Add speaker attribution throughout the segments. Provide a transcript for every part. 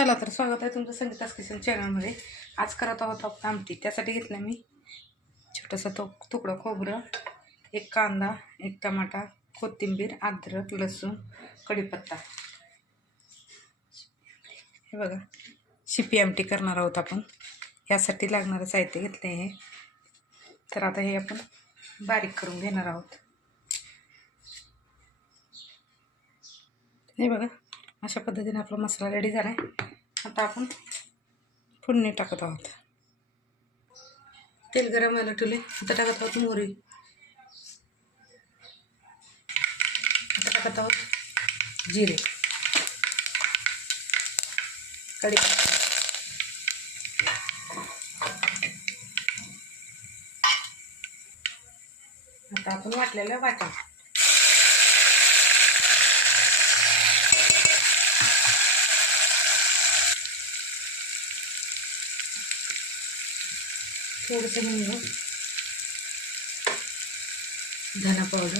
Speaker 1: चला तर स्वागत आहे तुमचं संगीतास किसन चॅनलमध्ये. आज करत आहोत आपण आमटी. त्यासाठी घेतलं मी छोटंसं तो तुकडं खोबरं एक कांदा एक टमाटा कोथिंबीर अद्रक लसूण कढीपत्ता हे बघा शिपी आमटी करणार आहोत आपण. यासाठी लागणारं साहित्य घेतलं आहे हे. तर आता हे आपण बारीक करून घेणार आहोत. हे बघा अशा पद्धतीने आपला मसाला रेडी झाला आहे आता आपण फोडणी टाकत आहोत. तेल गरम व्हायला ठेवले. आता टाकत आहोत मोहरी. आता टाकत आहोत जिरे. कडी आता आपण वाटलेलं वाटा थोडंसं हिंग धना पावडर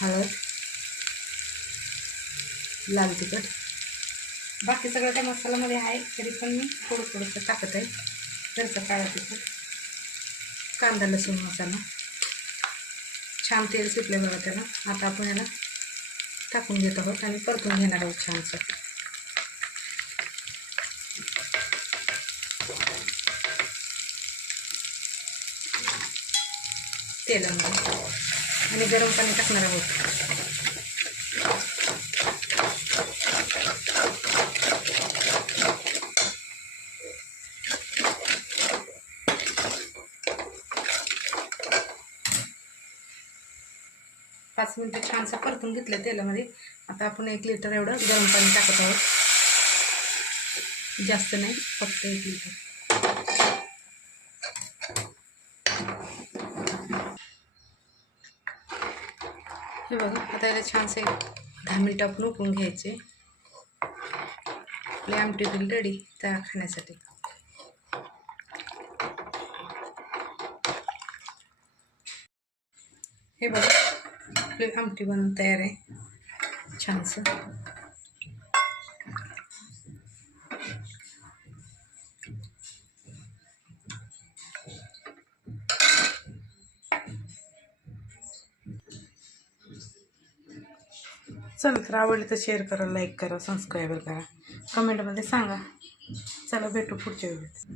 Speaker 1: हळद. लाल तिखट. बाकी सगळं त्या मसाल्यामध्ये आहे तरी पण मी थोडं थोडंसं टाकत आहे. घरचं काळा तिखट. कांदा लसूण मसाला. छान तेल सुटले बघा त्याला. आता आपण याला टाकून घेत आहोत आणि परतून घेणार आहोत छानसं. तेलामध्ये. आणि गरम पाणी टाकणार आहोत. पाच मिनटं छानसं परतून घेतलं तेलामध्ये. आता आपण एक लिटर एवढं गरम पाणी टाकत आहोत. जास्त नाही फक्त एक लिटर. हे बघा आता याला छानसे दहा मिनिटं आपण उकळून घ्यायचे. आपले आमटी बिल रेडी त्या खाण्यासाठी. हे बघा आपली आमटी बनवून तयार आहे. छानसं चला तर आवडली तर शेअर करा लाईक करा सबस्क्राईब करा. कमेंटमध्ये सांगा. चला भेटू पुढच्या वेळेस